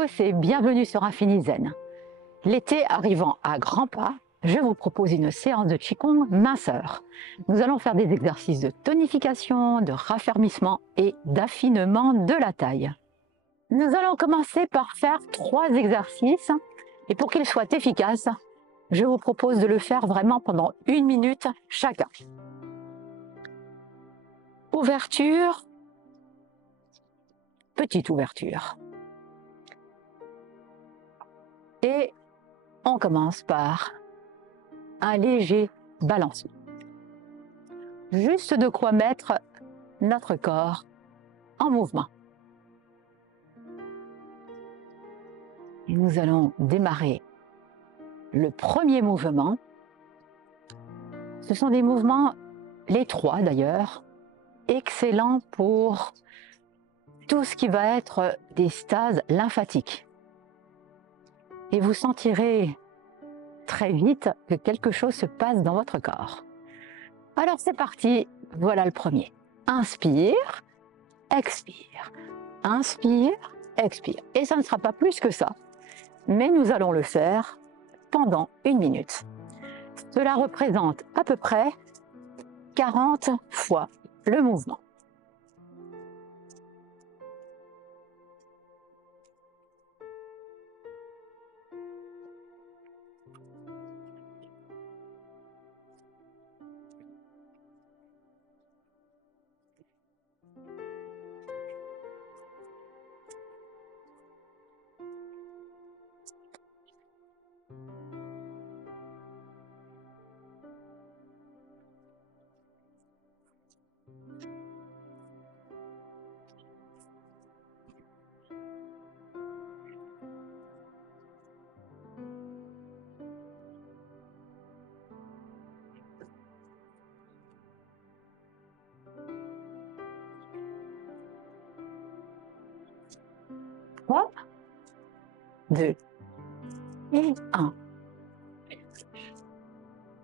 tous et bienvenue sur Infini Zen. L'été arrivant à grands pas, je vous propose une séance de Qigong minceur. Nous allons faire des exercices de tonification, de raffermissement et d'affinement de la taille. Nous allons commencer par faire 3 exercices et pour qu'ils soient efficaces, je vous propose de le faire vraiment pendant 1 minute chacun. Ouverture, petite ouverture. Et on commence par un léger balancement. Juste de quoi mettre notre corps en mouvement. Et nous allons démarrer le premier mouvement. Ce sont des mouvements, les 3 d'ailleurs, excellents pour tout ce qui va être des stases lymphatiques. Et vous sentirez très vite que quelque chose se passe dans votre corps. Alors c'est parti, voilà le premier. Inspire, expire, inspire, expire. Et ça ne sera pas plus que ça, mais nous allons le faire pendant 1 minute. Cela représente à peu près 40 fois le mouvement. Trois, 2 et 1.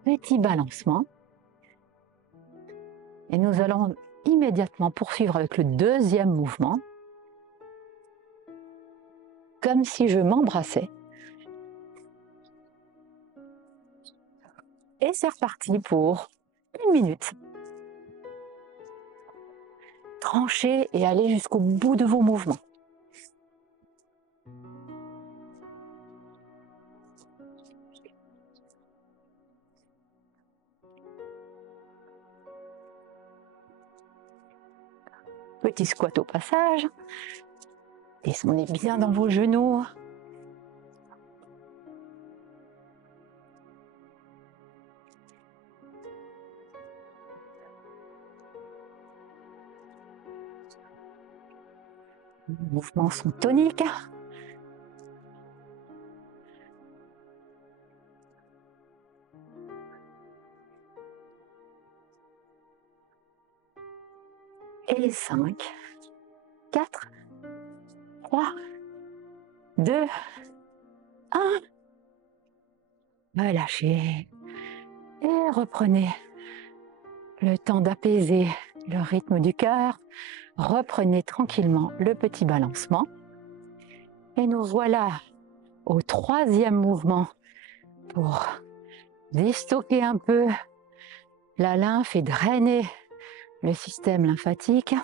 Petit balancement. Et nous allons immédiatement poursuivre avec le deuxième mouvement. Comme si je m'embrassais. Et c'est reparti pour 1 minute. Tranchez et allez jusqu'au bout de vos mouvements. Petit squat au passage. Descendez bien dans vos genoux. Les mouvements sont toniques. Et 5, 4, 3, 2, 1. Relâchez et reprenez le temps d'apaiser le rythme du cœur. Reprenez tranquillement le petit balancement. Et nous voilà au 3e mouvement pour déstocker un peu la lymphe et drainer le système lymphatique.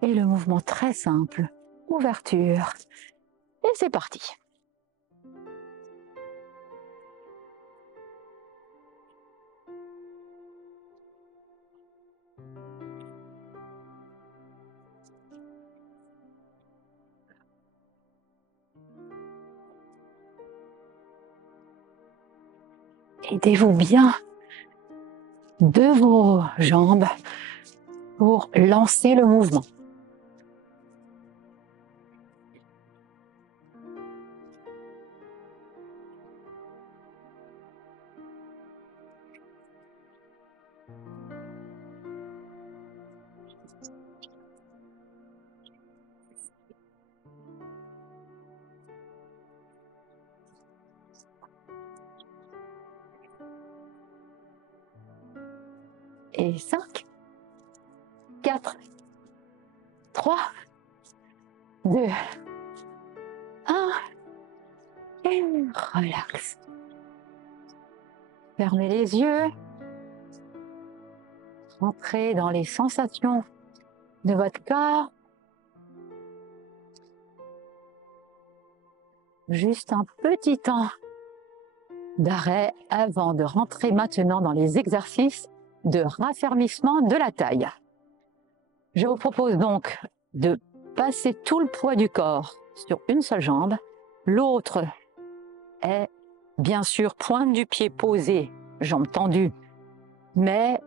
Et le mouvement très simple, ouverture. Et c'est parti. Aidez-vous bien de vos jambes pour lancer le mouvement. Et 5, 4, 3, 2, 1. Et relax. Fermez les yeux. Entrez dans les sensations de votre corps. Juste un petit temps d'arrêt avant de rentrer maintenant dans les exercices de raffermissement de la taille. Je vous propose donc de passer tout le poids du corps sur une seule jambe. L'autre est bien sûr pointe du pied posée, jambe tendue, mais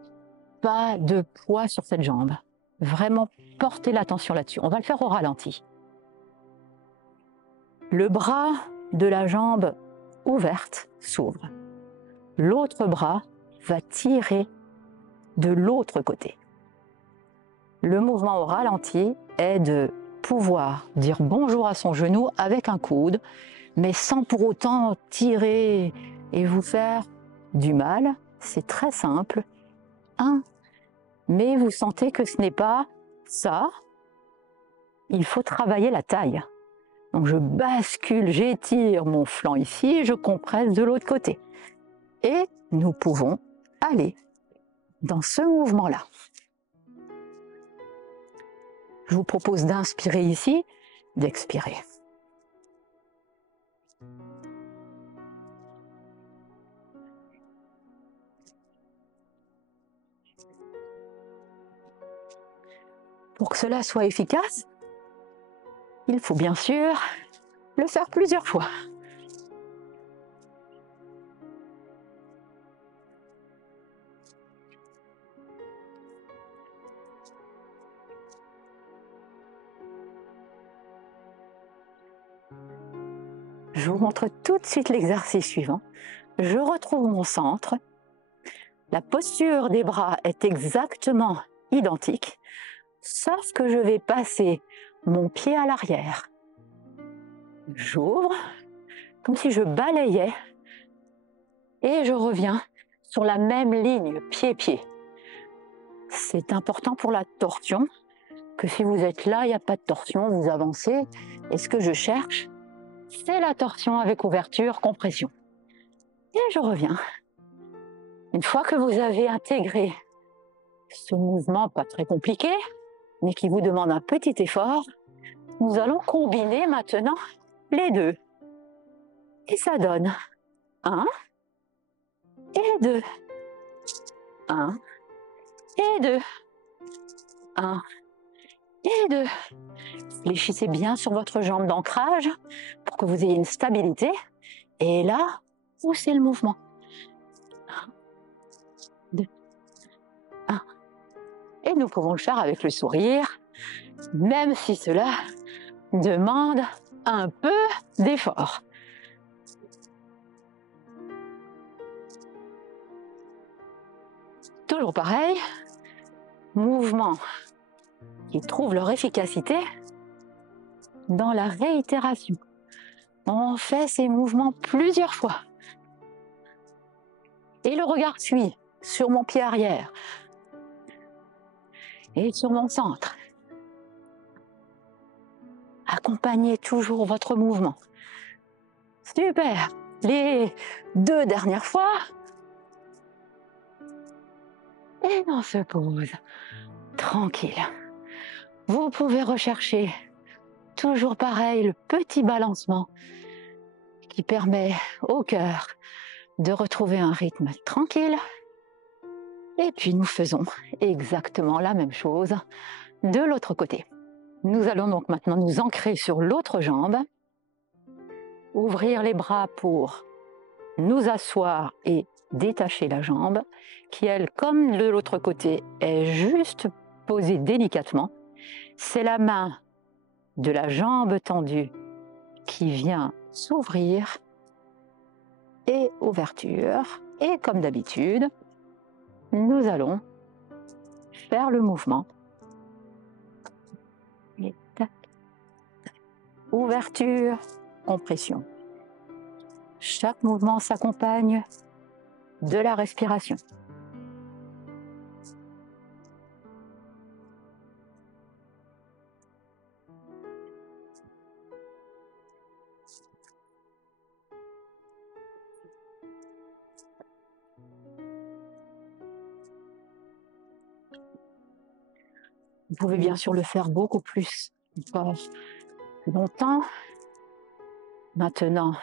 pas de poids sur cette jambe. Vraiment portez l'attention là-dessus. On va le faire au ralenti. Le bras de la jambe ouverte s'ouvre. L'autre bras va tirer de l'autre côté. Le mouvement au ralenti est de pouvoir dire bonjour à son genou avec un coude, mais sans pour autant tirer et vous faire du mal. C'est très simple. 1. Mais vous sentez que ce n'est pas ça. Il faut travailler la taille. Donc je bascule, j'étire mon flanc ici, je compresse de l'autre côté. Et nous pouvons aller dans ce mouvement-là. Je vous propose d'inspirer ici, d'expirer. Pour que cela soit efficace, il faut bien sûr le faire plusieurs fois. Je vous montre tout de suite l'exercice suivant. Je retrouve mon centre. La posture des bras est exactement identique, sauf que je vais passer mon pied à l'arrière. J'ouvre, comme si je balayais, et je reviens sur la même ligne, pied-pied. C'est important pour la torsion, que si vous êtes là, il n'y a pas de torsion, vous avancez, et ce que je cherche, c'est la torsion avec ouverture, compression. Et je reviens. Une fois que vous avez intégré ce mouvement pas très compliqué, mais qui vous demande un petit effort, nous allons combiner maintenant les deux. Et ça donne 1 et 2. 1 et 2. 1 et 2. Fléchissez bien sur votre jambe d'ancrage pour que vous ayez une stabilité. Et là, poussez le mouvement. 1, 2, 1. Et nous pouvons le faire avec le sourire, même si cela demande un peu d'effort. Toujours pareil, mouvements qui trouvent leur efficacité dans la réitération. On fait ces mouvements plusieurs fois. Et le regard suit sur mon pied arrière et sur mon centre. Accompagnez toujours votre mouvement. Super. Les 2 dernières fois. Et on se pose tranquille. Vous pouvez rechercher toujours pareil le petit balancement qui permet au cœur de retrouver un rythme tranquille. Et puis nous faisons exactement la même chose de l'autre côté. Nous allons donc maintenant nous ancrer sur l'autre jambe, ouvrir les bras pour nous asseoir et détacher la jambe, qui elle, comme de l'autre côté, est juste posée délicatement. C'est la main de la jambe tendue qui vient s'ouvrir et ouverture. Et comme d'habitude, nous allons faire le mouvement. Et tac, tac. Ouverture, compression. Chaque mouvement s'accompagne de la respiration. Vous pouvez bien sûr le faire beaucoup plus, encore plus longtemps. Maintenant,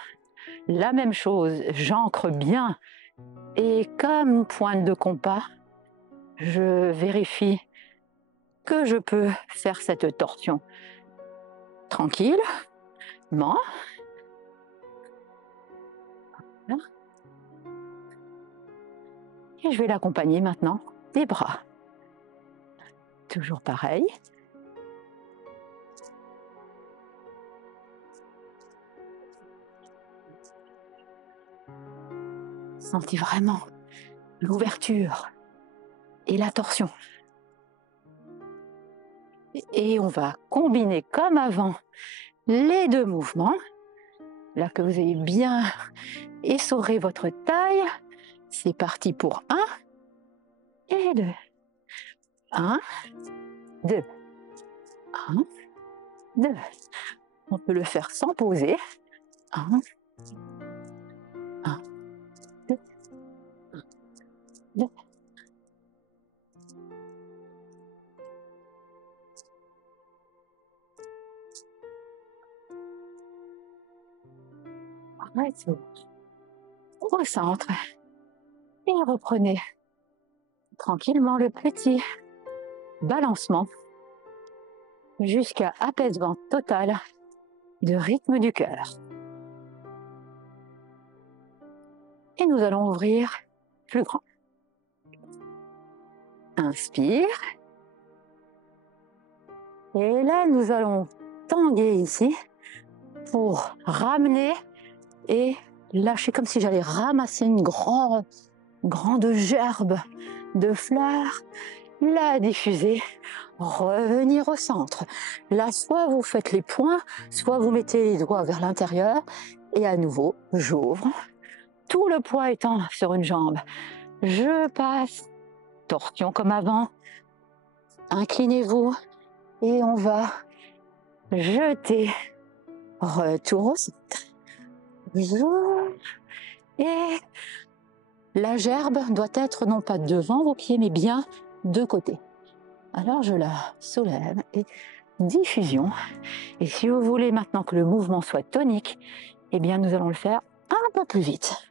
la même chose, j'ancre bien et comme pointe de compas, je vérifie que je peux faire cette torsion tranquillement. Et je vais l'accompagner maintenant des bras. Toujours pareil. Sentez vraiment l'ouverture et la torsion. Et on va combiner comme avant les deux mouvements. Là que vous avez bien essoré votre taille. C'est parti pour 1 et 2. 1, 2. 1, 2. On peut le faire sans pauser. 1, 1, 2, 1, 2. Retour au centre. Et reprenez tranquillement le petit balancement jusqu'à apaisement total de rythme du cœur. Et nous allons ouvrir plus grand. Inspire. Et là, nous allons tanguer ici pour ramener et lâcher comme si j'allais ramasser une grande gerbe de fleurs, la diffuser, revenir au centre. Là, soit vous faites les points, soit vous mettez les doigts vers l'intérieur et à nouveau, j'ouvre. Tout le poids étant sur une jambe. Je passe, torsion comme avant. Inclinez-vous et on va jeter. Retour au centre. Et la gerbe doit être non pas devant vos pieds, mais bien de côté. Alors je la soulève et diffusion. Et si vous voulez maintenant que le mouvement soit tonique, eh bien nous allons le faire un peu plus vite.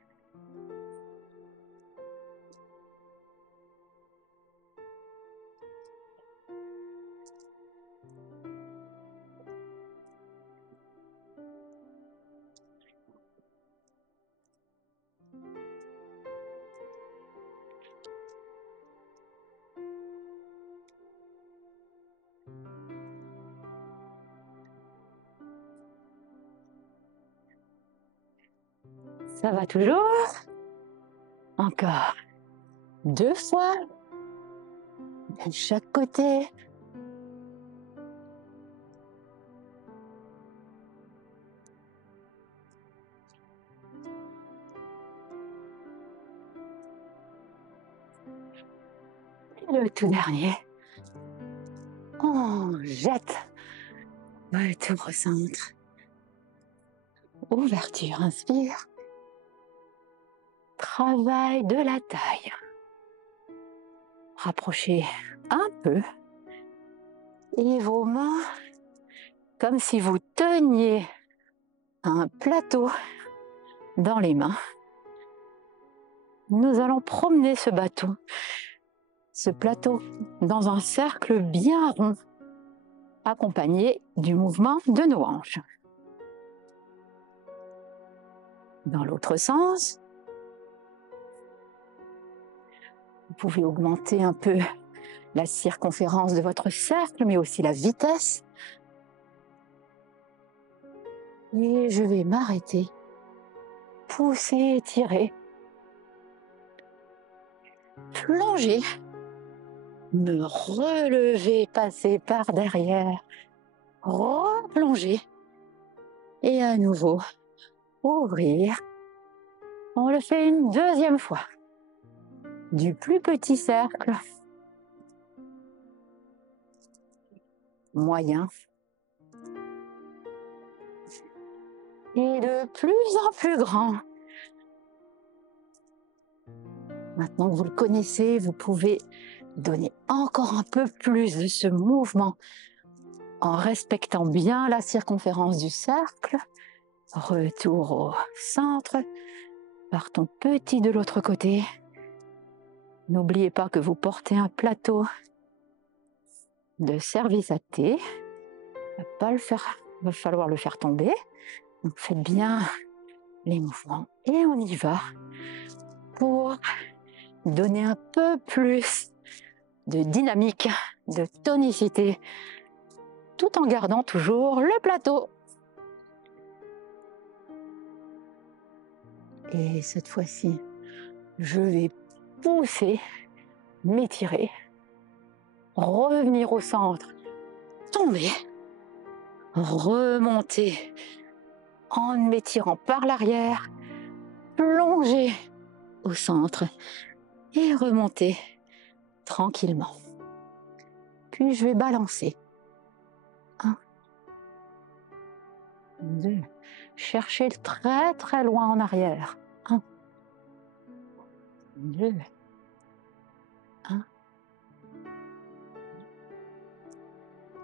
Ça va toujours? Encore 2 fois de chaque côté. Et le tout dernier. On jette. Retour au centre. Ouverture, inspire. Travail de la taille. Rapprochez un peu. Et vos mains, comme si vous teniez un plateau dans les mains. Nous allons promener ce plateau dans un cercle bien rond, accompagné du mouvement de nos hanches. Dans l'autre sens, vous pouvez augmenter un peu la circonférence de votre cercle, mais aussi la vitesse. Et je vais m'arrêter, pousser, étirer, plonger, me relever, passer par derrière, replonger et à nouveau ouvrir. On le fait une deuxième fois. Du plus petit cercle, moyen, et de plus en plus grand. Maintenant que vous le connaissez, vous pouvez Donnez encore un peu plus de ce mouvement en respectant bien la circonférence du cercle. Retour au centre. Partons petit de l'autre côté. N'oubliez pas que vous portez un plateau de service à thé. Il va falloir le faire tomber. Donc faites bien les mouvements et on y va pour donner un peu plus de dynamique, de tonicité, tout en gardant toujours le plateau. Et cette fois-ci, je vais pousser, m'étirer, revenir au centre, tomber, remonter en m'étirant par l'arrière, plonger au centre et remonter tranquillement. Puis je vais balancer. 1, 2, cherchez très très loin en arrière. 1, 2, 1,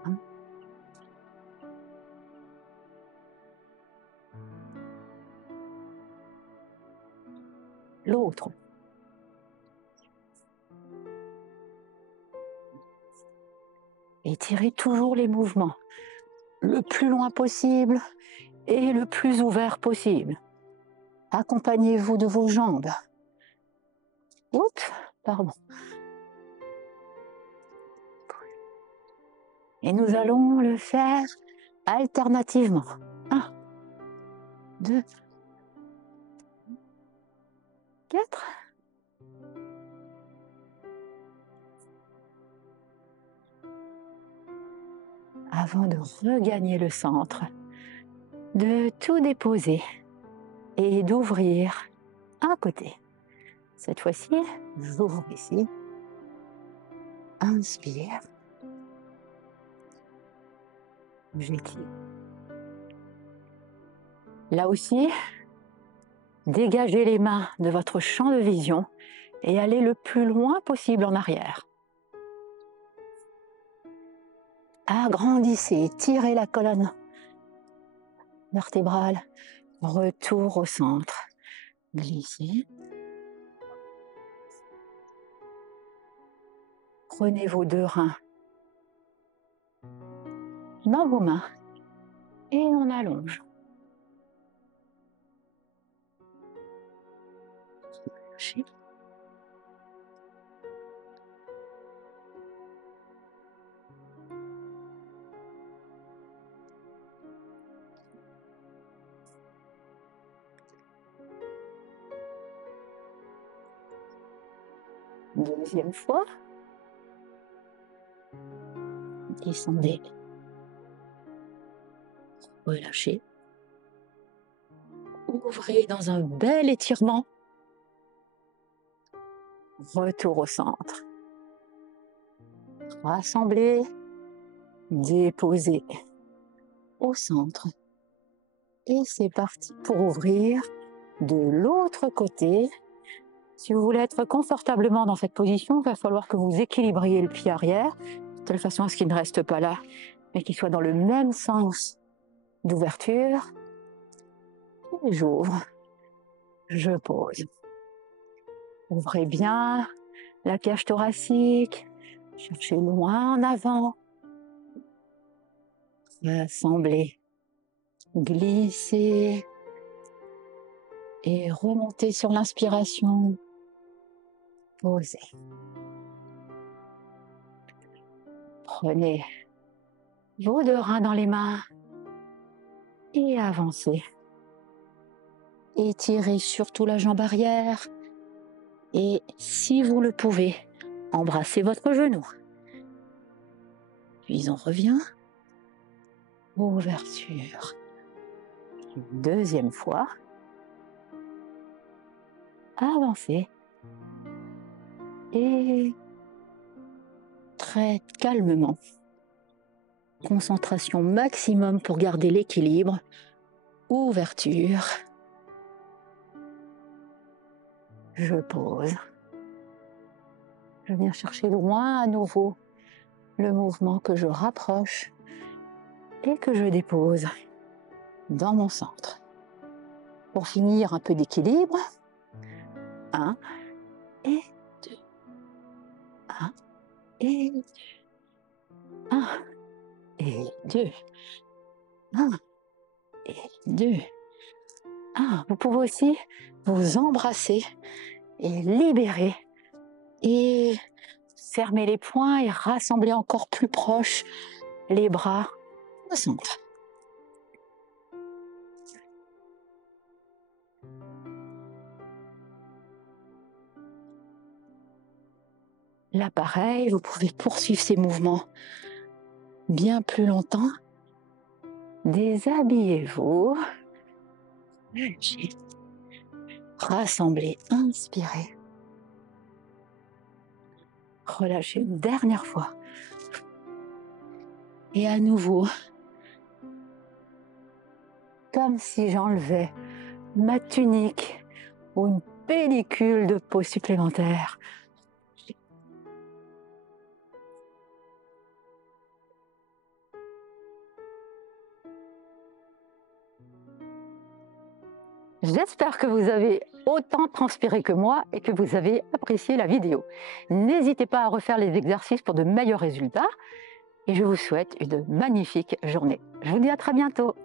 1. L'autre. Étirez toujours les mouvements le plus loin possible et le plus ouvert possible. Accompagnez-vous de vos jambes. Oups, pardon. Et nous allons le faire alternativement. 1, 2, 4. Avant de regagner le centre, de tout déposer et d'ouvrir un côté. Cette fois-ci, j'ouvre ici. Inspire. J'étire. Là aussi, dégagez les mains de votre champ de vision et allez le plus loin possible en arrière. Agrandissez, tirez la colonne vertébrale. Retour au centre. Glissez. Prenez vos 2 reins dans vos mains et on allonge. Lâchez. Deuxième fois. Descendez. Relâchez. Ouvrez dans un bel étirement. Retour au centre. Rassemblez. Déposez au centre. Et c'est parti pour ouvrir de l'autre côté. Si vous voulez être confortablement dans cette position, il va falloir que vous équilibriez le pied arrière, de telle façon à ce qu'il ne reste pas là, mais qu'il soit dans le même sens d'ouverture. Et j'ouvre, je pose. Ouvrez bien la cage thoracique, cherchez loin en avant. Rassemblez, glissez et remontez sur l'inspiration. Posez. Prenez vos 2 reins dans les mains et avancez. Étirez surtout la jambe arrière et, si vous le pouvez, embrassez votre genou. Puis on revient. Ouverture. Une deuxième fois. Avancez. Et très calmement. Concentration maximum pour garder l'équilibre. Ouverture. Je pose. Je viens chercher loin à nouveau le mouvement que je rapproche et que je dépose dans mon centre. Pour finir, un peu d'équilibre. 1 et 2. 1 et 2. 1 et 2. 1 et 2. 1. Vous pouvez aussi vous embrasser et libérer et fermer les poings et rassembler encore plus proche les bras au centre. Là, pareil, vous pouvez poursuivre ces mouvements bien plus longtemps. Déshabillez-vous. Lâchez. Rassemblez, inspirez. Relâchez une dernière fois. Et à nouveau, comme si j'enlevais ma tunique ou une pellicule de peau supplémentaire. J'espère que vous avez autant transpiré que moi et que vous avez apprécié la vidéo. N'hésitez pas à refaire les exercices pour de meilleurs résultats et je vous souhaite une magnifique journée. Je vous dis à très bientôt.